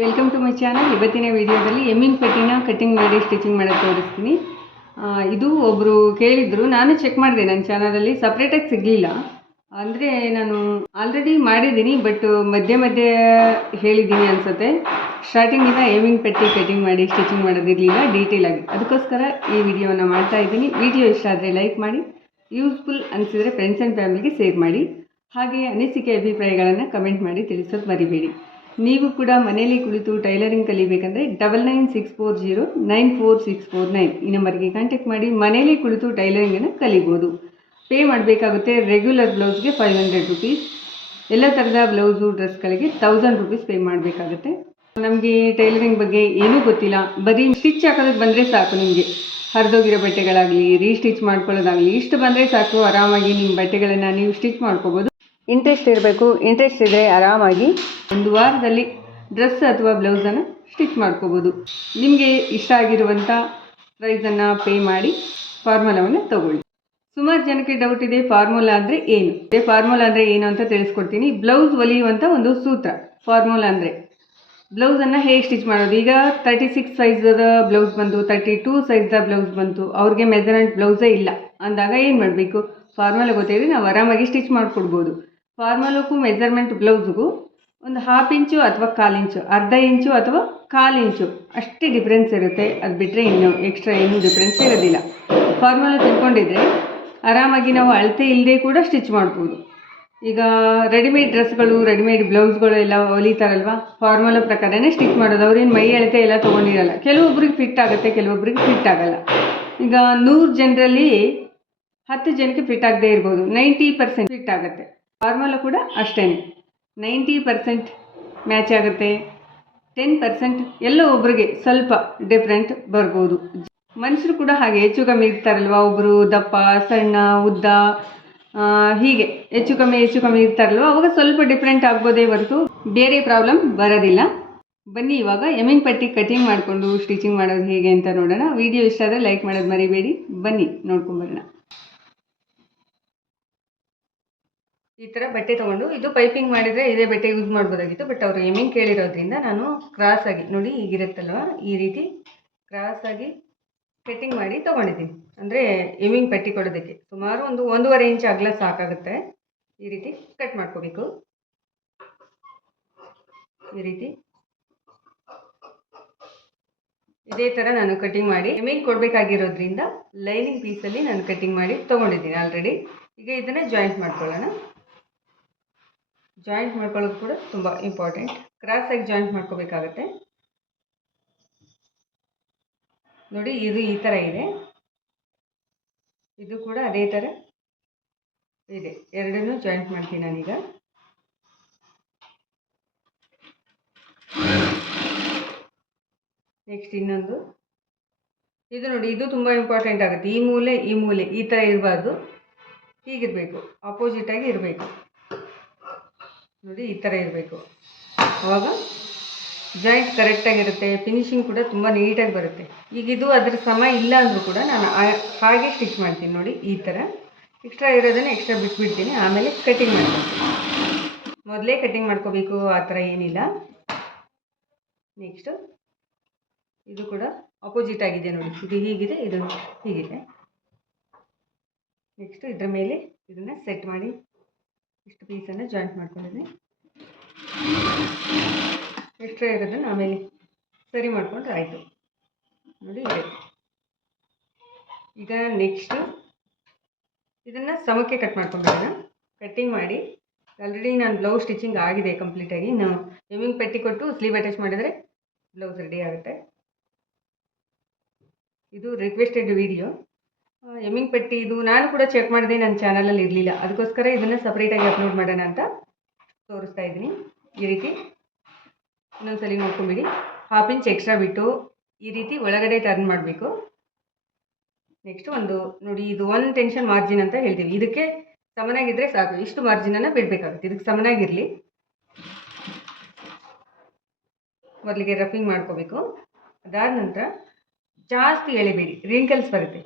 Welcome to my channel ಇವತ್ತಿನ ವಿಡಿಯೋದಲ್ಲಿ ಎಮ್ಮಿನ ಪಟ್ಟಿನ ಕಟ್ಟಿಂಗ್ ಮಾಡಿ ಸ್ಟಿಚಿಂಗ್ ಮಾಡೋದು ತೋರಿಸ್ತೀನಿ. ಇದು ಒಬ್ಬರು ಕೇಳಿದರು. ನಾನು ಚೆಕ್ ಮಾಡಿದೆ ನನ್ನ ಚಾನಲಲ್ಲಿ ಸಪ್ರೇಟಾಗಿ ಸಿಗಲಿಲ್ಲ. ಅಂದರೆ ನಾನು ಆಲ್ರೆಡಿ ಮಾಡಿದ್ದೀನಿ ಬಟ್ ಮಧ್ಯೆ ಮಧ್ಯೆ ಹೇಳಿದ್ದೀನಿ ಅನಿಸುತ್ತೆ. ಸ್ಟಾರ್ಟಿಂಗಿಂದ ಎಮ್ಮಿನ ಪಟ್ಟಿ ಕಟ್ಟಿಂಗ್ ಮಾಡಿ ಸ್ಟಿಚಿಂಗ್ ಮಾಡೋದಿರಲಿಲ್ಲ ಡೀಟೇಲ್ ಆಗಿ. ಅದಕ್ಕೋಸ್ಕರ ಈ ವಿಡಿಯೋನ ಮಾಡ್ತಾ ಇದ್ದೀನಿ. ವಿಡಿಯೋ ಇಷ್ಟ ಆದರೆ ಲೈಕ್ ಮಾಡಿ ಯೂಸ್ಫುಲ್ ಅನಿಸಿದರೆ ಫ್ರೆಂಡ್ಸ್ ಆ್ಯಂಡ್ ಫ್ಯಾಮಿಲಿಗೆ ಶೇರ್ ಮಾಡಿ. ಹಾಗೆ ಅನಿಸಿಕೆ ಅಭಿಪ್ರಾಯಗಳನ್ನು ಕಮೆಂಟ್ ಮಾಡಿ ತಿಳಿಸೋದು ಮರಿಬೇಡಿ. ನೀವು ಕೂಡ ಮನೆಯಲ್ಲಿ ಕುಳಿತು tailoring ಕಲಿಬೇಕಂದ್ರೆ double nine six four zero nine four six four nine ಈ ನಂಬರ್ಗೆ ಕಾಂಟ್ಯಾಕ್ಟ್ ಮಾಡಿ ಮನೆಯಲ್ಲಿ ಕುಳಿತು ಟೈಲರಿಂಗನ್ನು ಕಲಿಬೋದು. ಪೇ ಮಾಡಬೇಕಾಗುತ್ತೆ ರೆಗ್ಯುಲರ್ ಬ್ಲೌಸ್ಗೆ ಫೈವ್ ಹಂಡ್ರೆಡ್ ರುಪೀಸ್. ಎಲ್ಲ ಥರದ ಬ್ಲೌಸು, ಡ್ರೆಸ್ಗಳಿಗೆ ತೌಸಂಡ್ ರುಪೀಸ್ ಪೇ ಮಾಡಬೇಕಾಗುತ್ತೆ. ನಮಗೆ ಟೈಲರಿಂಗ್ ಬಗ್ಗೆ ಏನೂ ಗೊತ್ತಿಲ್ಲ. ಬರೀ ಸ್ಟಿಚ್ ಹಾಕೋದಕ್ಕೆ ಬಂದರೆ ಸಾಕು ನಿಮಗೆ. ಹರಿದೋಗಿರೋ ಬಟ್ಟೆಗಳಾಗಲಿ, ರೀಸ್ಟಿಚ್ ಮಾಡ್ಕೊಳ್ಳೋದಾಗಲಿ, ಇಷ್ಟು ಬಂದರೆ ಸಾಕು. ಆರಾಮಾಗಿ ನಿಮ್ಮ ಬಟ್ಟೆಗಳನ್ನು ನೀವು ಸ್ಟಿಚ್ ಮಾಡ್ಕೋಬೋದು. ಇಂಟ್ರೆಸ್ಟ್ ಇರಬೇಕು. ಇಂಟ್ರೆಸ್ಟ್ ಇದ್ದರೆ ಆರಾಮಾಗಿ ಒಂದು ವಾರದಲ್ಲಿ ಡ್ರೆಸ್ ಅಥವಾ ಬ್ಲೌಸನ್ನು ಸ್ಟಿಚ್ ಮಾಡ್ಕೋಬೋದು. ನಿಮಗೆ ಇಷ್ಟ ಆಗಿರುವಂಥ ಪ್ರೈಸನ್ನು ಪೇ ಮಾಡಿ ಫಾರ್ಮುಲಾವನ್ನು ತಗೊಳ್ಳಿ. ಸುಮಾರು ಜನಕ್ಕೆ ಡೌಟ್ ಇದೆ ಫಾರ್ಮುಲಾ ಅಂದರೆ ಏನು? ಅದೇ ಫಾರ್ಮುಲಾ ಅಂದರೆ ಏನು ಅಂತ ತಿಳಿಸ್ಕೊಡ್ತೀನಿ. ಬ್ಲೌಸ್ ಹೊಲಿಯುವಂಥ ಒಂದು ಸೂತ್ರ ಫಾರ್ಮುಲಾ ಅಂದರೆ. ಬ್ಲೌಸನ್ನು ಹೇಗೆ ಸ್ಟಿಚ್ ಮಾಡೋದು? ಈಗ ತರ್ಟಿ ಸಿಕ್ಸ್ ಸೈಜದ ಬ್ಲೌಸ್ ಬಂತು ತರ್ಟಿ ಟೂ ಸೈಜ್ದ ಬ್ಲೌಸ್ ಬಂತು. ಅವ್ರಿಗೆ ಮೆಜರ್ಮೆಂಟ್ ಬ್ಲೌಸೇ ಇಲ್ಲ. ಅಂದಾಗ ಏನು ಮಾಡಬೇಕು? ಫಾರ್ಮುಲಾ ಗೊತ್ತಿದ್ರೆ ನಾವು ಆರಾಮಾಗಿ ಸ್ಟಿಚ್ ಮಾಡಿಕೊಡ್ಬೋದು. ಫಾರ್ಮುಲಕ್ಕೂ ಮೆಜರ್ಮೆಂಟ್ ಬ್ಲೌಸ್ಗೂ ಒಂದು ಹಾಫ್ ಇಂಚು ಅಥವಾ ಕಾಲು ಇಂಚು ಅರ್ಧ ಇಂಚು ಅಥವಾ ಕಾಲು ಇಂಚು ಅಷ್ಟೇ ಡಿಫ್ರೆನ್ಸ್ ಇರುತ್ತೆ. ಅದು ಬಿಟ್ಟರೆ ಇನ್ನು ಎಕ್ಸ್ಟ್ರಾ ಏನೂ ಡಿಫ್ರೆನ್ಸ್ ಇರೋದಿಲ್ಲ. ಫಾರ್ಮುಲಾ ತಿಳ್ಕೊಂಡಿದ್ರೆ ಆರಾಮಾಗಿ ನಾವು ಅಳತೆ ಇಲ್ಲದೆ ಕೂಡ ಸ್ಟಿಚ್ ಮಾಡ್ಬೋದು. ಈಗ ರೆಡಿಮೇಡ್ ಡ್ರೆಸ್ಗಳು ರೆಡಿಮೇಡ್ ಬ್ಲೌಸ್ಗಳು ಎಲ್ಲ ಹೊಲಿತಾರಲ್ವ? ಫಾರ್ಮಲ್ ಪ್ರಕಾರನೇ ಸ್ಟಿಚ್ ಮಾಡೋದು. ಅವ್ರೇನು ಮೈ ಅಳತೆ ಎಲ್ಲ ತೊಗೊಂಡಿರಲ್ಲ. ಕೆಲವೊಬ್ರಿಗೆ ಫಿಟ್ ಆಗುತ್ತೆ, ಕೆಲವೊಬ್ರಿಗೆ ಫಿಟ್ ಆಗಲ್ಲ. ಈಗ ನೂರು ಜನರಲ್ಲಿ ಹತ್ತು ಜನಕ್ಕೆ ಫಿಟ್ ಆಗದೆ ಇರ್ಬೋದು. ನೈಂಟಿ ಪರ್ಸೆಂಟ್ ಫಿಟ್ ಆಗುತ್ತೆ. ಫಾರ್ಮುಲಾ ಕೂಡ ಅಷ್ಟೇ ನೈಂಟಿ ಪರ್ಸೆಂಟ್ ಮ್ಯಾಚ್ ಆಗುತ್ತೆ. ಟೆನ್ ಪರ್ಸೆಂಟ್ ಎಲ್ಲೋ ಒಬ್ರಿಗೆ ಸ್ವಲ್ಪ ಡಿಫ್ರೆಂಟ್ ಬರ್ಬೋದು. ಮನುಷ್ಯರು ಕೂಡ ಹಾಗೆ ಹೆಚ್ಚು ಕಮ್ಮಿ ಇರ್ತಾರಲ್ವ? ಒಬ್ಬರು ದಪ್ಪ, ಸಣ್ಣ, ಉದ್ದ ಹೀಗೆ ಹೆಚ್ಚು ಕಮ್ಮಿ ಹೆಚ್ಚು ಕಮ್ಮಿ ಇರ್ತಾರಲ್ವ? ಅವಾಗ ಸ್ವಲ್ಪ ಡಿಫ್ರೆಂಟ್ ಆಗ್ಬೋದೇ ಹೊರತು ಬೇರೆ ಪ್ರಾಬ್ಲಮ್ ಬರೋದಿಲ್ಲ. ಬನ್ನಿ ಇವಾಗ ಎಮಿನ್ ಪಟ್ಟಿ ಕಟಿಂಗ್ ಮಾಡಿಕೊಂಡು ಸ್ಟಿಚಿಂಗ್ ಮಾಡೋದು ಹೇಗೆ ಅಂತ ನೋಡೋಣ. ವಿಡಿಯೋ ಇಷ್ಟ ಆದರೆ ಲೈಕ್ ಮಾಡೋದು ಮರಿಬೇಡಿ. ಬನ್ನಿ ನೋಡ್ಕೊಂಬರೋಣ. ಈ ಥರ ಬಟ್ಟೆ ತೊಗೊಂಡು, ಇದು ಪೈಪಿಂಗ್ ಮಾಡಿದರೆ ಇದೇ ಬಟ್ಟೆ ಯೂಸ್ ಮಾಡ್ಬೋದಾಗಿತ್ತು ಬಟ್ ಅವರು ಎಮಿಂಗ್ ಕೇಳಿರೋದ್ರಿಂದ ನಾನು ಕ್ರಾಸ್ ಆಗಿ, ನೋಡಿ ಈಗಿರುತ್ತಲ್ವ ಈ ರೀತಿ ಕ್ರಾಸ್ ಆಗಿ ಕಟ್ಟಿಂಗ್ ಮಾಡಿ ತೊಗೊಂಡಿದ್ದೀನಿ. ಅಂದರೆ ಎಮಿಂಗ್ ಪಟ್ಟಿ ಕೊಡೋದಕ್ಕೆ. ಸುಮಾರು ಒಂದು ಒಂದೂವರೆ ಇಂಚ್ ಅಗಲ ಸಾಕಾಗುತ್ತೆ. ಈ ರೀತಿ ಕಟ್ ಮಾಡ್ಕೋಬೇಕು. ಈ ರೀತಿ. ಇದೇ ಥರ ನಾನು ಕಟಿಂಗ್ ಮಾಡಿ ಎಮಿಂಗ್ ಕೊಡಬೇಕಾಗಿರೋದ್ರಿಂದ ಲೈನಿಂಗ್ ಪೀಸಲ್ಲಿ ನಾನು ಕಟಿಂಗ್ ಮಾಡಿ ತೊಗೊಂಡಿದ್ದೀನಿ ಆಲ್ರೆಡಿ ಈಗ ಇದನ್ನು ಜಾಯಿಂಟ್ ಮಾಡ್ಕೊಳ್ಳೋಣ. ಜಾಯಿಂಟ್ ಮಾಡ್ಕೊಳ್ಳೋದು ಕೂಡ ತುಂಬ ಇಂಪಾರ್ಟೆಂಟ್ ಕ್ರಾಸಾಗಿ ಜಾಯಿಂಟ್ ಮಾಡ್ಕೋಬೇಕಾಗತ್ತೆ. ನೋಡಿ, ಇದು ಈ ಥರ ಇದೆ. ಇದು ಕೂಡ ಅದೇ ಥರ ಇದೆ. ಎರಡನ್ನೂ ಜಾಯಿಂಟ್ ಮಾಡ್ತೀನಿ ನಾನೀಗ. ನೆಕ್ಸ್ಟ್ ಇನ್ನೊಂದು. ಇದು ನೋಡಿ, ಇದು ತುಂಬ ಇಂಪಾರ್ಟೆಂಟ್ ಆಗುತ್ತೆ. ಈ ಮೂಲೆ ಈ ಮೂಲೆ ಈ ಥರ ಇರಬಾರ್ದು. ಹೀಗಿರಬೇಕು. ಆಪೋಸಿಟಾಗಿ ಇರಬೇಕು. ನೋಡಿ ಈ ಥರ ಇರಬೇಕು. ಆವಾಗ ಜಾಯಿಂಟ್ ಕರೆಕ್ಟಾಗಿರುತ್ತೆ ಫಿನಿಶಿಂಗ್ ಕೂಡ ತುಂಬ ನೀಟಾಗಿ ಬರುತ್ತೆ. ಈಗ ಇದು ಅದರ ಸಮ ಇಲ್ಲ ಅಂದರೂ ಕೂಡ ನಾನು ಹಾಗೆ ಸ್ಟಿಚ್ ಮಾಡ್ತೀನಿ ನೋಡಿ ಈ ಥರ ಎಕ್ಸ್ಟ್ರಾ ಇರೋದನ್ನು ಎಕ್ಸ್ಟ್ರಾ ಬಿಟ್ಬಿಡ್ತೀನಿ, ಆಮೇಲೆ ಕಟಿಂಗ್ ಮಾಡ್ತೀನಿ. ಮೊದಲೇ ಕಟಿಂಗ್ ಮಾಡ್ಕೋಬೇಕು, ಆ ಥರ ಏನಿಲ್ಲ. ನೆಕ್ಸ್ಟು ಇದು ಕೂಡ ಅಪೋಸಿಟ್ ಆಗಿದೆ ನೋಡಿ, ಇದು ಹೀಗಿದೆ ಇದು ಹೀಗಿದೆ. ನೆಕ್ಸ್ಟು ಇದರ ಮೇಲೆ ಇದನ್ನು ಸೆಟ್ ಮಾಡಿ. ಇಷ್ಟು ಪೀಸನ್ನು ಜಾಯಿಂಟ್ ಮಾಡ್ಕೊಂಡಿದ್ದೀನಿ. ಎಕ್ಸ್ಟ್ರಾ ಇರೋದನ್ನು ಆಮೇಲೆ ಸರಿ ಮಾಡಿಕೊಂಡ್ರೆ ಆಯಿತು. ನೋಡಿ ಈಗ ನೆಕ್ಸ್ಟು ಇದನ್ನು ಸಮಕ್ಕೆ ಕಟ್ ಮಾಡ್ಕೊಂಡ್ಬಿಡೋಣ ಕಟ್ಟಿಂಗ್ ಮಾಡಿ. ಆಲ್ರೆಡಿ ನಾನು ಬ್ಲೌಸ್ ಸ್ಟಿಚಿಂಗ್ ಆಗಿದೆ ಕಂಪ್ಲೀಟಾಗಿ ನಾವು ಎಮಿಂಗ್ ಪೆಟ್ಟಿ ಕೊಟ್ಟು ಸ್ಲೀವ್ ಅಟ್ಯಾಚ್ ಮಾಡಿದರೆ ಬ್ಲೌಸ್ ರೆಡಿ ಆಗುತ್ತೆ. ಇದು ರಿಕ್ವೆಸ್ಟೆಡ್ ವಿಡಿಯೋ ಎಮ್ಮಿಂಗ್ ಪಟ್ಟಿ ಇದು ನಾನು ಕೂಡ ಚೆಕ್ ಮಾಡಿದೆ ನನ್ನ ಚಾನಲಲ್ಲಿ ಇರಲಿಲ್ಲ. ಅದಕ್ಕೋಸ್ಕರ ಇದನ್ನು ಸಪ್ರೇಟಾಗಿ ಅಪ್ಲೋಡ್ ಮಾಡೋಣ ಅಂತ ತೋರಿಸ್ತಾ ಇದ್ದೀನಿ. ಈ ರೀತಿ ಇನ್ನೊಂದ್ಸಲಿ ನೋಡ್ಕೊಂಬಿಡಿ. ಹಾಫ್ ಇಂಚ್ ಎಕ್ಸ್ಟ್ರಾ ಬಿಟ್ಟು ಈ ರೀತಿ ಒಳಗಡೆ ಟರ್ನ್ ಮಾಡಬೇಕು. ನೆಕ್ಸ್ಟ್ ಒಂದು, ನೋಡಿ, ಇದು ಒನ್ ಟೆನ್ಷನ್ ಮಾರ್ಜಿನ್ ಅಂತ ಹೇಳ್ತೀವಿ. ಇದಕ್ಕೆ ಸಮನಾಗಿದ್ದರೆ ಸಾಕು. ಇಷ್ಟು ಮಾರ್ಜಿನನ್ನು ಬಿಡಬೇಕಾಗುತ್ತೆ. ಇದಕ್ಕೆ ಸಮನಾಗಿರಲಿ. ಮೊದಲಿಗೆ ರಫಿಂಗ್ ಮಾಡ್ಕೋಬೇಕು. ಅದಾದ ನಂತರ ಜಾಸ್ತಿ ಎಳೆಬೇಡಿ. ರಿಂಕಲ್ಸ್ ಬರುತ್ತೆ.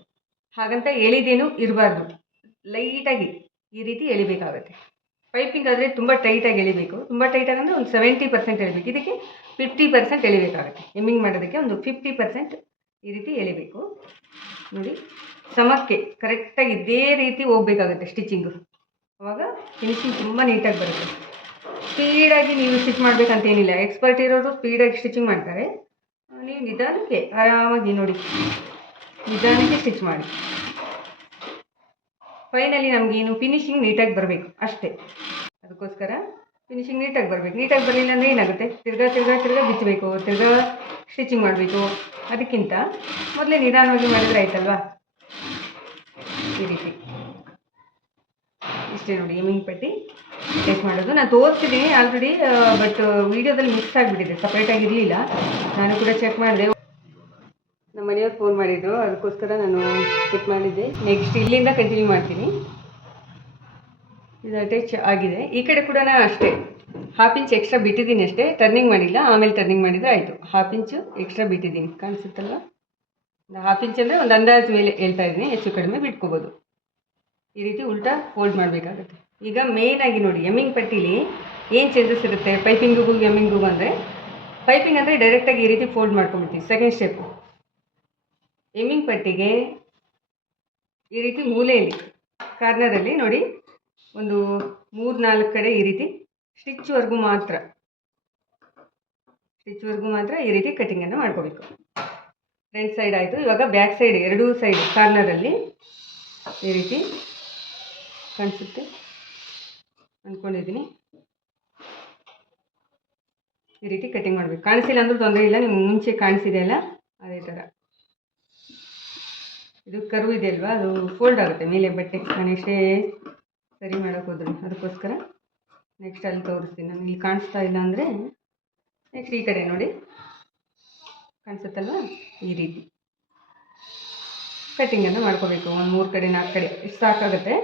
ಹಾಗಂತ ಎಳಿದೇನು ಇರಬಾರ್ದು. ಲೈಟಾಗಿ ಈ ರೀತಿ ಎಳಿಬೇಕಾಗುತ್ತೆ. ಪೈಪಿಂಗ್ ಆದರೆ ತುಂಬ ಟೈಟಾಗಿ ಎಳಿಬೇಕು. ತುಂಬ ಟೈಟಾಗಿ ಅಂದರೆ ಒಂದು ಸೆವೆಂಟಿ ಪರ್ಸೆಂಟ್ ಎಳಿಬೇಕು. ಇದಕ್ಕೆ ಫಿಫ್ಟಿ ಪರ್ಸೆಂಟ್ ಎಳಿಬೇಕಾಗುತ್ತೆ. ಎಮ್ಮಿಂಗ್ ಮಾಡೋದಕ್ಕೆ ಒಂದು ಫಿಫ್ಟಿ ಪರ್ಸೆಂಟ್ ಈ ರೀತಿ ಎಳಿಬೇಕು. ನೋಡಿ, ಸಮಕ್ಕೆ ಕರೆಕ್ಟಾಗಿ ಇದೇ ರೀತಿ ಹೋಗ್ಬೇಕಾಗುತ್ತೆ ಸ್ಟಿಚಿಂಗು. ಅವಾಗ ಫಿನಿಶಿಂಗ್ ತುಂಬ ನೀಟಾಗಿ ಬರುತ್ತೆ. ಸ್ಪೀಡಾಗಿ ನೀವು ಸ್ಟಿಚ್ ಮಾಡಬೇಕಂತ ಏನಿಲ್ಲ. ಎಕ್ಸ್ಪರ್ಟ್ ಇರೋರು ಸ್ಪೀಡಾಗಿ ಸ್ಟಿಚಿಂಗ್ ಮಾಡ್ತಾರೆ. ನೀವು ನಿಧಾನಕ್ಕೆ ಆರಾಮಾಗಿ ನೋಡಿ. ನಿಧಾನಕ್ಕೆ ಸ್ಟಿಚ್ ಮಾಡಿ. ಫೈನಲಿ ನಮಗೇನು ಫಿನಿಶಿಂಗ್ ನೀಟಾಗಿ ಬರಬೇಕು, ಅಷ್ಟೇ. ಅದಕ್ಕೋಸ್ಕರ ಫಿನಿಶಿಂಗ್ ನೀಟಾಗಿ ಬರಬೇಕು. ನೀಟಾಗಿ ಬರಲಿಲ್ಲ ಅಂದರೆ ಏನಾಗುತ್ತೆ? ತಿರ್ಗಾ ತಿರ್ಗಾ ತಿರ್ಗಾ ಬಿಚ್ಚಬೇಕು ತಿರ್ಗಾ ಸ್ಟಿಚಿಂಗ್ ಮಾಡಬೇಕು. ಅದಕ್ಕಿಂತ ಮೊದಲೇ ನಿಧಾನವಾಗಿ ಮಾಡಿದ್ರೆ ಆಯ್ತಲ್ವಾ? ಈ ರೀತಿ. ಇಷ್ಟೇ ನೋಡಿ ಇಮಿಂಗ್ ಪಟ್ಟಿ ಸ್ಟಿಚ್ ಮಾಡೋದು. ನಾನು ತೋರಿಸ್ತೀನಿ ಆಲ್ರೆಡಿ ಬಟ್ ವೀಡಿಯೋದಲ್ಲಿ ಮಿಕ್ಸ್ ಆಗಿಬಿಟ್ಟಿದೆ. ಸಪ್ರೇಟಾಗಿ ಇರಲಿಲ್ಲ ನಾನು ಕೂಡ ಚೆಕ್ ಮಾಡಿದೆ. ನಮ್ಮ ಮನೆಯವ್ರು ಫೋನ್ ಮಾಡಿದ್ರು. ಅದಕ್ಕೋಸ್ಕರ ನಾನು ಚೆಕ್ ಮಾಡಿದ್ದೆ. ನೆಕ್ಸ್ಟ್ ಇಲ್ಲಿಂದ ಕಂಟಿನ್ಯೂ ಮಾಡ್ತೀನಿ. ಇದು ಅಟ್ಯಾಚ್ ಆಗಿದೆ. ಈ ಕಡೆ ಕೂಡ ಅಷ್ಟೇ. ಹಾಫ್ ಇಂಚ್ ಎಕ್ಸ್ಟ್ರಾ ಬಿಟ್ಟಿದ್ದೀನಿ ಅಷ್ಟೇ. ಟರ್ನಿಂಗ್ ಮಾಡಿಲ್ಲ. ಆಮೇಲೆ ಟರ್ನಿಂಗ್ ಮಾಡಿದರೆ ಆಯಿತು. ಹಾಫ್ ಇಂಚು ಎಕ್ಸ್ಟ್ರಾ ಬಿಟ್ಟಿದ್ದೀನಿ. ಕಾಣಿಸುತ್ತಲ್ಲ ಹಾಫ್ ಇಂಚ್ ಅಂದರೆ ಒಂದು ಅಂದಾಜು ಮೇಲೆ ಹೇಳ್ತಾ ಇದ್ದೀನಿ. ಹೆಚ್ಚು ಕಡಿಮೆ ಬಿಟ್ಕೋಬೋದು. ಈ ರೀತಿ ಉಲ್ಟಾ ಫೋಲ್ಡ್ ಮಾಡಬೇಕಾಗುತ್ತೆ. ಈಗ ಮೇಯ್ನ್ ಆಗಿ ನೋಡಿ ಎಮ್ಮಿಂಗ್ ಪಟ್ಟಿಲಿ ಏನು ಚೇಂಜಸ್ ಇರುತ್ತೆ? ಪೈಪಿಂಗಿಗೂ ಎಮ್ಮಿಂಗಿಗೂ ಅಂದರೆ ಪೈಪಿಂಗ್ ಅಂದರೆ ಡೈರೆಕ್ಟಾಗಿ ಈ ರೀತಿ ಫೋಲ್ಡ್ ಮಾಡ್ಕೊಂಡ್ಬಿಡ್ತೀವಿ ಸೆಕೆಂಡ್ ಸ್ಟೆಪ್ಪು ಎಮ್ಮಿಂಗ್ ಪಟ್ಟಿಗೆ ಈ ರೀತಿ ಮೂಲೆಯಲ್ಲಿ ಕಾರ್ನರಲ್ಲಿ ನೋಡಿ, ಒಂದು ಮೂರು ನಾಲ್ಕು ಕಡೆ ಈ ರೀತಿ ಸ್ಟಿಚ್ವರೆಗೂ ಮಾತ್ರ. ಸ್ಟಿಚ್ವರೆಗೂ ಮಾತ್ರ ಈ ರೀತಿ ಕಟಿಂಗನ್ನು ಮಾಡ್ಕೋಬೇಕು. ಫ್ರಂಟ್ ಸೈಡ್ ಆಯಿತು, ಇವಾಗ ಬ್ಯಾಕ್ ಸೈಡ್ ಎರಡೂ ಸೈಡ್ ಕಾರ್ನರಲ್ಲಿ ಈ ರೀತಿ ಕಾಣಿಸುತ್ತೆ. ಅಂದ್ಕೊಂಡಿದ್ದೀನಿ. ಈ ರೀತಿ ಕಟಿಂಗ್ ಮಾಡಬೇಕು. ಕಾಣಿಸಿಲ್ಲ ಅಂದ್ರೂ ತೊಂದರೆ ಇಲ್ಲ, ನಿಮ್ಗೆ ಮುಂಚೆ ಕಾಣಿಸಿದೆ ಅಲ್ಲ, ಅದೇ ಥರ. ಇದು ಕರು ಇದೆ ಅಲ್ವಾ? ಅದು ಫೋಲ್ಡ್ ಆಗುತ್ತೆ ಮೇಲೆ ಬಟ್ಟೆ. ನಾನು ಸರಿ ಮಾಡೋಕ್ಕೆ ಹೋದ್ರೆ. ಅದಕ್ಕೋಸ್ಕರ ನೆಕ್ಸ್ಟ್ ಅಲ್ಲಿ ತೋರಿಸ್ತೀನಿ. ನಾನು ಇಲ್ಲಿ ಕಾಣಿಸ್ತಾ ಇಲ್ಲ ಅಂದರೆ ನೆಕ್ಸ್ಟ್ ಈ ಕಡೆ ನೋಡಿ. ಕಾಣಿಸುತ್ತಲ್ವಾ? ಈ ರೀತಿ. ಕಟ್ಟಿಂಗನ್ನು ಮಾಡ್ಕೋಬೇಕು. ಒಂದು ಮೂರು ಕಡೆ, ನಾಲ್ಕು ಕಡೆ. ಇಷ್ಟು ಸಾಕಾಗುತ್ತೆ.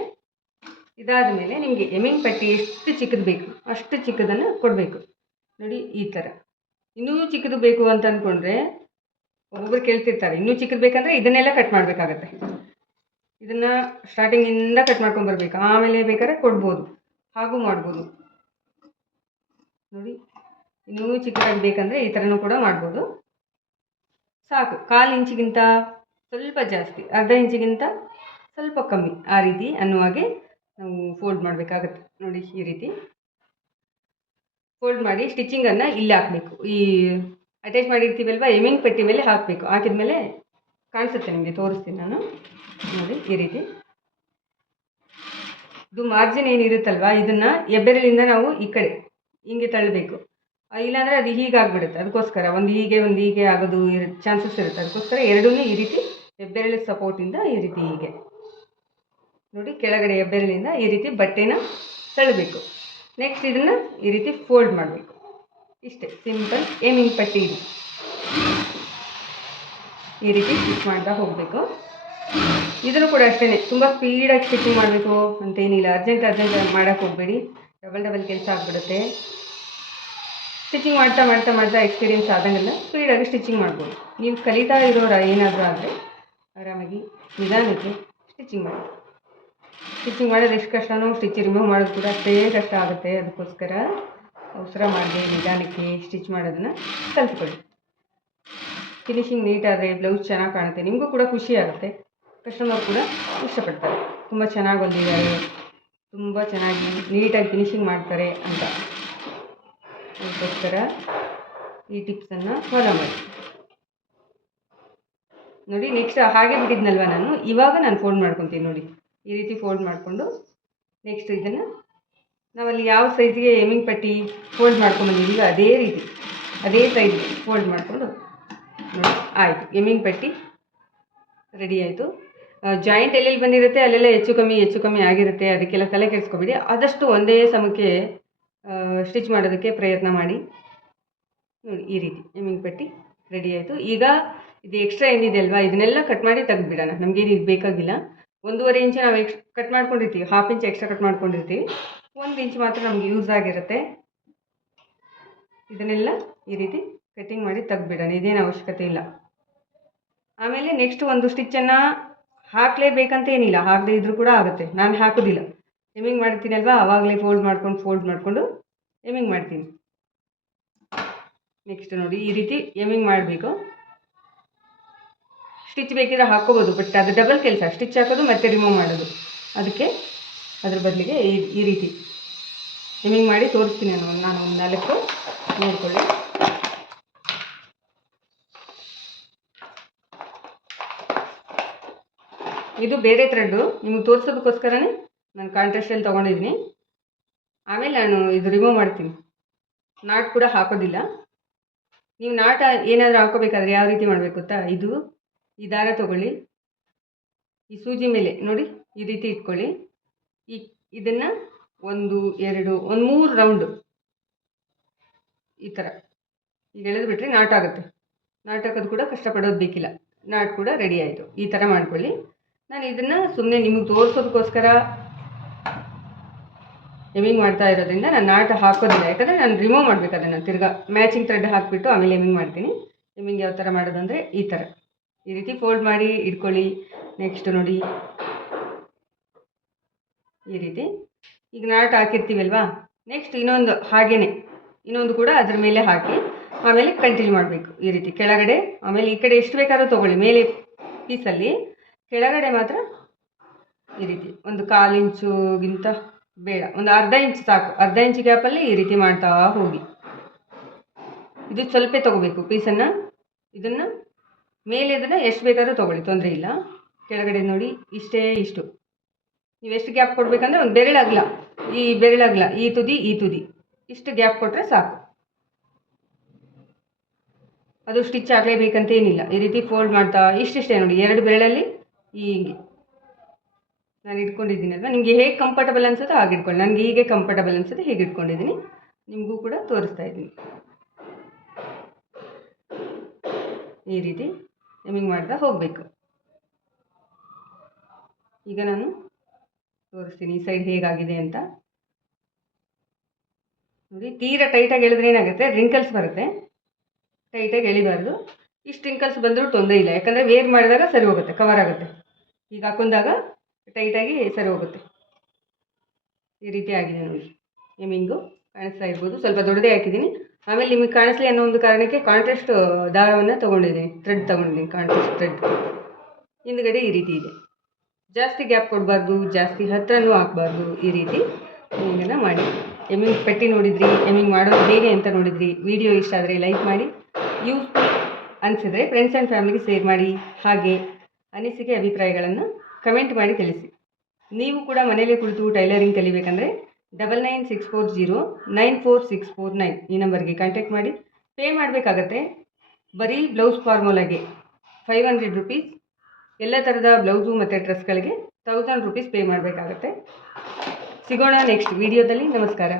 ಇದಾದ ಮೇಲೆ ನಿಮಗೆ ಎಮ್ಮಿಂಗ್ ಪಟ್ಟಿ ಎಷ್ಟು ಚಿಕ್ಕದು ಬೇಕು, ಅಷ್ಟು ಚಿಕ್ಕದನ್ನು ಕೊಡಬೇಕು. ನೋಡಿ ಈ ಥರ ಇನ್ನೂ ಚಿಕ್ಕದು ಬೇಕು ಅಂತ ಅಂದ್ಕೊಂಡ್ರೆ ಒಬ್ಬೊಬ್ರು ಕೇಳ್ತಿರ್ತಾರೆ. ಇನ್ನೂ ಚಿಕ್ಕದು ಬೇಕಂದ್ರೆ ಇದನ್ನೆಲ್ಲ ಕಟ್ ಮಾಡಬೇಕಾಗತ್ತೆ. ಇದನ್ನು ಸ್ಟಾರ್ಟಿಂಗಿಂದ ಕಟ್ ಮಾಡ್ಕೊಂಡು ಬರ್ಬೇಕು. ಆಮೇಲೆ ಬೇಕಾದ್ರೆ ಕೊಡ್ಬೋದು. ಹಾಗೂ ಮಾಡ್ಬೋದು. ನೋಡಿ, ಇನ್ನೂ ಚಿಕ್ಕದಾಗಿ ಬೇಕಂದರೆ ಈ ಥರನೂ ಕೂಡ ಮಾಡ್ಬೋದು. ಸಾಕು. ಕಾಲು ಇಂಚಿಗಿಂತ ಸ್ವಲ್ಪ ಜಾಸ್ತಿ, ಅರ್ಧ ಇಂಚಿಗಿಂತ ಸ್ವಲ್ಪ ಕಮ್ಮಿ ಆ ರೀತಿ ಅನ್ನುವಾಗೆ ನಾವು ಫೋಲ್ಡ್ ಮಾಡಬೇಕಾಗತ್ತೆ. ನೋಡಿ ಈ ರೀತಿ. ಫೋಲ್ಡ್ ಮಾಡಿ ಸ್ಟಿಚಿಂಗನ್ನು ಇಲ್ಲಿ ಹಾಕಬೇಕು. ಈ ಅಟ್ಯಾಚ್ ಮಾಡಿರ್ತೀವಲ್ವ ಎಮಿಂಗ್ ಪಟ್ಟಿ ಮೇಲೆ ಹಾಕಬೇಕು. ಹಾಕಿದ ಮೇಲೆ ಕಾಣಿಸುತ್ತೆ ನಿಮಗೆ, ತೋರಿಸ್ತೀನಿ ನಾನು. ನೋಡಿ, ಈ ರೀತಿ. ಇದು ಮಾರ್ಜಿನ್ ಏನಿರುತ್ತಲ್ವ ಇದನ್ನು ಎಬ್ಬೆರಲಿಂದ ನಾವು ಈ ಕಡೆ ಹಿಂಗೆ ತಳ್ಳಬೇಕು. ಇಲ್ಲಾಂದರೆ ಅದು ಹೀಗೆ ಆಗಿಬಿಡುತ್ತೆ. ಅದಕ್ಕೋಸ್ಕರ ಒಂದು ಹೀಗೆ ಒಂದು ಹೀಗೆ ಆಗೋದು ಚಾನ್ಸಸ್ ಇರುತ್ತೆ. ಅದಕ್ಕೋಸ್ಕರ ಎರಡೂ ಈ ರೀತಿ ಹೆಬ್ಬೆರಳು ಸಪೋರ್ಟಿಂದ ಈ ರೀತಿ ಹೀಗೆ. ನೋಡಿ, ಕೆಳಗಡೆ ಹೆಬ್ಬೆರಳಿಂದ ಈ ರೀತಿ ಬಟ್ಟೆನ ತಳ್ಳಬೇಕು. ನೆಕ್ಸ್ಟ್ ಇದನ್ನು ಈ ರೀತಿ ಫೋಲ್ಡ್ ಮಾಡಬೇಕು. ಇಷ್ಟೇ, ಸಿಂಪಲ್ ಏಮಿಂಗ್ ಪಟ್ಟಿ ಇದು? ಈ ರೀತಿ ಸ್ಟಿಚ್ ಮಾಡ್ತಾ ಹೋಗಬೇಕು. ಇದನ್ನು ಕೂಡ ಅಷ್ಟೇ ತುಂಬ ಸ್ಪೀಡಾಗಿ ಸ್ಟಿಚಿಂಗ್ ಮಾಡಬೇಕು ಅಂತೇನಿಲ್ಲ ಅರ್ಜೆಂಟ್ ಅರ್ಜೆಂಟ್ ಮಾಡೋಕ್ಕೆ ಹೋಗಬೇಡಿ. ಡಬಲ್ ಡಬಲ್ ಕೆಲಸ ಆಗಿಬಿಡುತ್ತೆ. ಸ್ಟಿಚಿಂಗ್ ಮಾಡ್ತಾ ಮಾಡ್ತಾ ಮಾಡ್ತಾ ಎಕ್ಸ್ಪೀರಿಯನ್ಸ್ ಆದಂಗೆಲ್ಲ ಸ್ಪೀಡಾಗಿ ಸ್ಟಿಚಿಂಗ್ ಮಾಡ್ಬೋದು. ನೀವು ಕಲಿತಾ ಇರೋರ ಏನಾದರೂ ಆದರೆ ಆರಾಮಾಗಿ ನಿಧಾನಕ್ಕೆ ಸ್ಟಿಚಿಂಗ್ ಮಾಡಿ. ಸ್ಟಿಚಿಂಗ್ ಮಾಡೋದು ಎಷ್ಟು ಕಷ್ಟನೋ ಸ್ಟಿಚ್ ರಿಮೂವ್ ಮಾಡೋದು ಕೂಡ ಅಷ್ಟೇ ಕಷ್ಟ ಆಗುತ್ತೆ. ಅದಕ್ಕೋಸ್ಕರ ಅವಸರ ಮಾಡದೆ ನಿಧಾನಕ್ಕೆ ಸ್ಟಿಚ್ ಮಾಡೋದನ್ನು ಕಲ್ತ್ಕೊಳ್ಳಿ. ಫಿನಿಶಿಂಗ್ ನೀಟಾದರೆ ಬ್ಲೌಸ್ ಚೆನ್ನಾಗಿ ಕಾಣುತ್ತೆ, ನಿಮಗೂ ಕೂಡ ಖುಷಿ ಆಗುತ್ತೆ. ಕಸ್ಟಮರ್ ಕೂಡ ಇಷ್ಟಪಡ್ತಾರೆ. ತುಂಬ ಚೆನ್ನಾಗಿ ಹೊಲಿದಿದ್ದಾರೆ ತುಂಬ ಚೆನ್ನಾಗಿ ನೀಟಾಗಿ ಫಿನಿಶಿಂಗ್ ಮಾಡ್ತಾರೆ ಅಂತ. ಅದಕ್ಕೋಸ್ಕರ ಈ ಟಿಪ್ಸನ್ನು ಫಾಲೋ ಮಾಡಿ. ನೋಡಿ, ನೆಕ್ಸ್ಟ್ ಹಾಗೆ ಬಿಟ್ಟಿದ್ನಲ್ವ ನಾನು? ಇವಾಗ ನಾನು ಫೋಲ್ಡ್ ಮಾಡ್ಕೊತೀನಿ ನೋಡಿ. ಈ ರೀತಿ ಫೋಲ್ಡ್ ಮಾಡಿಕೊಂಡು ನೆಕ್ಸ್ಟ್ ಇದನ್ನು ನಾವಲ್ಲಿ ಯಾವ ಸೈಜ್ಗೆ ಎಮಿಂಗ್ ಪಟ್ಟಿ ಫೋಲ್ಡ್ ಮಾಡ್ಕೊಂಬಂದಿದ್ದೀವಿ ಅದೇ ರೀತಿ, ಅದೇ ಸೈಜ್ ಫೋಲ್ಡ್ ಮಾಡಿಕೊಂಡು ಆಯಿತು. ಎಮಿಂಗ್ ಪಟ್ಟಿ ರೆಡಿ ಆಯಿತು. ಜಾಯಿಂಟ್ ಎಲ್ಲೆಲ್ಲಿ ಬಂದಿರುತ್ತೆ, ಅಲ್ಲೆಲ್ಲ ಹೆಚ್ಚು ಕಮ್ಮಿ ಹೆಚ್ಚು ಕಮ್ಮಿ ಆಗಿರುತ್ತೆ, ಅದಕ್ಕೆಲ್ಲ ತಲೆ ಕೆಡಿಸ್ಕೊಬೇಡಿ. ಆದಷ್ಟು ಒಂದೇ ಸಮಕ್ಕೆ ಸ್ಟಿಚ್ ಮಾಡೋದಕ್ಕೆ ಪ್ರಯತ್ನ ಮಾಡಿ. ನೋಡಿ, ಈ ರೀತಿ ಎಮ್ಮಿಂಗ್ ಪಟ್ಟಿ ರೆಡಿ ಆಯಿತು. ಈಗ ಇದು ಎಕ್ಸ್ಟ್ರಾ ಏನಿದೆ ಅಲ್ವಾ, ಇದನ್ನೆಲ್ಲ ಕಟ್ ಮಾಡಿ ತೆಗೆದುಬಿಡೋಣ. ನಮಗೇನು ಇದು ಬೇಕಾಗಿಲ್ಲ. ಒಂದೂವರೆ ಇಂಚು ನಾವು ಎಕ್ಸ್ ಕಟ್ ಮಾಡ್ಕೊಂಡಿರ್ತೀವಿ ಹಾಫ್ ಇಂಚ್ ಎಕ್ಸ್ಟ್ರಾ ಕಟ್ ಮಾಡ್ಕೊಂಡಿರ್ತೀವಿ. ಒಂದು ಇಂಚ್ ಮಾತ್ರ ನಮ್ಗೆ ಯೂಸ್ ಆಗಿರುತ್ತೆ. ಇದನ್ನೆಲ್ಲ ಈ ರೀತಿ ಕಟ್ಟಿಂಗ್ ಮಾಡಿ ತೆಗ್ದುಬಿಡೋಣ, ಇದೇನು ಅವಶ್ಯಕತೆ ಇಲ್ಲ. ಆಮೇಲೆ ನೆಕ್ಸ್ಟ್ ಒಂದು ಸ್ಟಿಚ್ಚನ್ನು ಹಾಕಲೇಬೇಕಂತ ಏನಿಲ್ಲ, ಹಾಕದೇ ಇದ್ರೂ ಕೂಡ ಆಗುತ್ತೆ. ನಾನು ಹಾಕೋದಿಲ್ಲ. ಎಮಿಂಗ್ ಮಾಡ್ತೀನಿ ಅಲ್ವಾ ಆವಾಗಲೇ ಫೋಲ್ಡ್ ಮಾಡ್ಕೊಂಡು ಫೋಲ್ಡ್ ಮಾಡಿಕೊಂಡು ಎಮಿಂಗ್ ಮಾಡ್ತೀನಿ. ನೆಕ್ಸ್ಟ್ ನೋಡಿ, ಈ ರೀತಿ ಎಮಿಂಗ್ ಮಾಡಬೇಕು. ಸ್ಟಿಚ್ ಬೇಕಿದ್ರೆ ಹಾಕ್ಕೋಬೋದು ಬಟ್ ಅದು ಡಬಲ್ ಕೆಲಸ. ಸ್ಟಿಚ್ ಹಾಕೋದು ಮತ್ತೆ ರಿಮೂವ್ ಮಾಡೋದು. ಅದಕ್ಕೆ ಅದ್ರ ಬದಲಿಗೆ ಈ ರೀತಿ. ಹೆಮ್ಮಿಂಗ್ ಮಾಡಿ ತೋರಿಸ್ತೀನಿ ನಾನು ನಾನು ಒಂದು ನಾಲ್ಕು ನೋಡ್ಕೊಳ್ಳಿ. ಇದು ಬೇರೆ ಥ್ರೆಡ್ಡು. ನಿಮಗೆ ತೋರಿಸೋದಕ್ಕೋಸ್ಕರನೇ ನಾನು ಕಾಂಟ್ರಾಸ್ಟಲ್ಲಿ ತೊಗೊಂಡಿದ್ದೀನಿ. ಆಮೇಲೆ ನಾನು ಇದು ರಿಮೂವ್ ಮಾಡ್ತೀನಿ. ನಾಟ್ ಕೂಡ ಹಾಕೋದಿಲ್ಲ. ನೀವು ನಾಟ ಏನಾದರೂ ಹಾಕೋಬೇಕಾದ್ರೆ ಯಾವ ರೀತಿ ಮಾಡಬೇಕು ಗೊತ್ತಾ? ಇದು, ಈ ದಾರ ತೊಗೊಳ್ಳಿ. ಈ ಸೂಜಿ ಮೇಲೆ, ನೋಡಿ, ಈ ರೀತಿ ಇಟ್ಕೊಳ್ಳಿ. ಈ ಇದನ್ನು ಒಂದು, ಎರಡು, ಒಂದು ಮೂರು ರೌಂಡು ಈ ಥರ ಈಗ ಎಳೆದು ಬಿಟ್ಟರೆ ನಾಟ್ ಆಗುತ್ತೆ. ನಾಟ್ ಹಾಕೋದು ಕೂಡ ಕಷ್ಟಪಡೋದು ಬೇಕಿಲ್ಲ. ನಾಟ್ ಕೂಡ ರೆಡಿ ಆಯಿತು. ಈ ಥರ ಮಾಡ್ಕೊಳ್ಳಿ. ನಾನು ಇದನ್ನು ಸುಮ್ಮನೆ ನಿಮಗೆ ತೋರಿಸೋದಕ್ಕೋಸ್ಕರ ಎಮಿಂಗ್ ಮಾಡ್ತಾ ಇರೋದ್ರಿಂದ ನಾನು ನಾಟ ಹಾಕೋದಿಲ್ಲ. ಯಾಕಂದರೆ ನಾನು ರಿಮೂವ್ ಮಾಡಬೇಕು ಅದನ್ನು ತಿರ್ಗಾ. ಮ್ಯಾಚಿಂಗ್ ಥ್ರೆಡ್ ಹಾಕಿಬಿಟ್ಟು ಆಮೇಲೆ ಎಮಿಂಗ್ ಮಾಡ್ತೀನಿ. ಎಮಿಂಗ್ ಯಾವ ಥರ ಮಾಡೋದು ಈ ಥರ ಈ ರೀತಿ ಫೋಲ್ಡ್ ಮಾಡಿ ಇಟ್ಕೊಳ್ಳಿ. ನೆಕ್ಸ್ಟ್ ನೋಡಿ. ಈ ರೀತಿ. ಈಗ ನಾಟ್ ಹಾಕಿರ್ತೀವಲ್ವಾ? ನೆಕ್ಸ್ಟ್ ಇನ್ನೊಂದು ಹಾಗೇನೆ. ಇನ್ನೊಂದು ಕೂಡ ಅದ್ರ ಮೇಲೆ ಹಾಕಿ, ಆಮೇಲೆ ಕಂಟಿನ್ಯೂ ಮಾಡಬೇಕು ಈ ರೀತಿ. ಕೆಳಗಡೆ, ಆಮೇಲೆ ಈ ಕಡೆ ಎಷ್ಟು ಬೇಕಾದ್ರೂ ತೊಗೊಳ್ಳಿ. ಮೇಲೆ ಪೀಸಲ್ಲಿ ಕೆಳಗಡೆ ಮಾತ್ರ ಈ ರೀತಿ. ಒಂದು ಕಾಲು ಇಂಚುಗಿಂತ ಬೇಡ. ಒಂದು ಅರ್ಧ ಇಂಚ್ ಸಾಕು. ಅರ್ಧ ಇಂಚ್ ಗ್ಯಾಪಲ್ಲಿ ಈ ರೀತಿ ಮಾಡ್ತಾ ಹೋಗಿ. ಇದು ಸ್ವಲ್ಪ ತೊಗೋಬೇಕು ಪೀಸನ್ನು ಇದನ್ನು, ಮೇಲೆ ಇದನ್ನು ಎಷ್ಟು ಬೇಕಾದ್ರೂ ತೊಗೊಳ್ಳಿ. ತೊಂದರೆ ಇಲ್ಲ. ಕೆಳಗಡೆ ನೋಡಿ, ಇಷ್ಟೇ ಇಷ್ಟು. ನೀವು ಎಷ್ಟು ಗ್ಯಾಪ್ ಕೊಡಬೇಕಂದ್ರೆ ಒಂದು ಬೆರಳಗ್ಲ ಈ ಬೆರಳಗ್ಲ ಈ ತುದಿ ಈ ತುದಿ. ಇಷ್ಟು ಗ್ಯಾಪ್ ಕೊಟ್ಟರೆ ಸಾಕು. ಅದು ಸ್ಟಿಚ್ ಆಗಲೇಬೇಕಂತ ಏನಿಲ್ಲ. ಈ ರೀತಿ ಫೋಲ್ಡ್ ಮಾಡ್ತಾ, ಇಷ್ಟಿಷ್ಟೇ ನೋಡಿ, ಎರಡು ಬೆರಳಲ್ಲಿ ಹೀಗೆ. ನಾನು ಇಟ್ಕೊಂಡಿದ್ದೀನಲ್ವ? ನಿಮಗೆ ಹೇಗೆ ಕಂಫರ್ಟಬಲ್ ಅನ್ಸುತ್ತೋ ಹಾಗೆ ಇಟ್ಕೊಳ್ಳಿ. ನನಗೆ ಹೀಗೆ ಕಂಫರ್ಟಬಲ್ ಅನ್ಸುತ್ತೆ, ಹೇಗೆ ಇಟ್ಕೊಂಡಿದ್ದೀನಿ. ನಿಮಗೂ ಕೂಡ ತೋರಿಸ್ತಾ ಇದ್ದೀನಿ. ಈ ರೀತಿ ಎಮಿಂಗ್ ಮಾಡ್ತಾ ಹೋಗಬೇಕು. ಈಗ ನಾನು ತೋರಿಸ್ತೀನಿ. ಈ ಸೈಡ್ ಹೇಗಾಗಿದೆ ಅಂತ. ನೋಡಿ, ತೀರಾ ಟೈಟಾಗಿ ಎಳೆದ್ರೆ ಏನಾಗುತ್ತೆ? ರಿಂಕಲ್ಸ್ ಬರುತ್ತೆ. ಟೈಟಾಗಿ ಎಳಿಬಾರ್ದು. ಇಷ್ಟು ರಿಂಕಲ್ಸ್ ಬಂದರೂ ತೊಂದರೆ ಇಲ್ಲ. ಯಾಕಂದರೆ ವೇರ್ ಮಾಡಿದಾಗ ಸರಿ ಹೋಗುತ್ತೆ ಕವರ್ ಆಗುತ್ತೆ. ಈಗ ಹಾಕೊಂಡಾಗ ಟೈಟಾಗಿ ಸರಿ ಹೋಗುತ್ತೆ. ಈ ರೀತಿ ಆಗಿದೆ ನೋಡಿ. ಎಮಿಂಗು ಕಾಣಿಸ್ತಾ ಇರ್ಬೋದು. ಸ್ವಲ್ಪ ದೊಡ್ಡದೇ ಹಾಕಿದ್ದೀನಿ. ಆಮೇಲೆ ನಿಮಗೆ ಕಾಣಿಸ್ಲಿ ಅನ್ನೋ ಒಂದು ಕಾರಣಕ್ಕೆ ಕಾಂಟ್ರಾಸ್ಟ್ ದಾರವನ್ನು ತೊಗೊಂಡಿದ್ದೀನಿ. ಥ್ರೆಡ್ ತೊಗೊಂಡಿದ್ದೀನಿ ಕಾಂಟ್ರಾಸ್ಟ್ ಥ್ರೆಡ್ ಹಿಂದ್ಗಡೆ ಈ ರೀತಿ ಇದೆ. ಜಾಸ್ತಿ ಗ್ಯಾಪ್ ಕೊಡಬಾರ್ದು, ಜಾಸ್ತಿ ಹತ್ತಿರನೂ ಹಾಕಬಾರ್ದು ಈ ರೀತಿ. ಎಮಿಂಗನ್ನು ಮಾಡಿ. ಎಮಿಂಗ್ ಪಟ್ಟಿ ನೋಡಿದ್ರಿ ಎಮಿಂಗ್ ಮಾಡೋದು ಹೇಗೆ ಅಂತ ನೋಡಿದ್ರಿ, ವಿಡಿಯೋ ಇಷ್ಟ ಆದರೆ ಲೈಕ್ ಮಾಡಿ ಯೂಸ್ಫುಲ್ ಅನಿಸಿದ್ರೆ ಫ್ರೆಂಡ್ಸ್ ಆ್ಯಂಡ್ ಫ್ಯಾಮಿಲಿಗೆ ಶೇರ್ ಮಾಡಿ, ಹಾಗೆ ಅನಿಸಿಕೆ ಅಭಿಪ್ರಾಯಗಳನ್ನು ಕಮೆಂಟ್ ಮಾಡಿ ತಿಳಿಸಿ. ನೀವು ಕೂಡ ಮನೆಯಲ್ಲೇ ಕುಳಿತು tailoring ಕಲಿಬೇಕಂದ್ರೆ double nine six four zero nine four six four nine ಈ ನಂಬರ್ಗೆ ಕಾಂಟ್ಯಾಕ್ಟ್ ಮಾಡಿ. ಪೇ ಮಾಡಬೇಕಾಗತ್ತೆ. ಬರೀ ಬ್ಲೌಸ್ ಫಾರ್ಮುಲಾಗೆ ಫೈವ್ ಹಂಡ್ರೆಡ್ ರುಪೀಸ್ ಎಲ್ಲ ಥರದ ಬ್ಲೌಸು ಮತ್ತು ಡ್ರೆಸ್ಗಳಿಗೆ ತೌಸಂಡ್ ರುಪೀಸ್ ಪೇ ಮಾಡಬೇಕಾಗತ್ತೆ. ಸಿಗೋಣ ನೆಕ್ಸ್ಟ್ ವಿಡಿಯೋದಲ್ಲಿ ನಮಸ್ಕಾರ.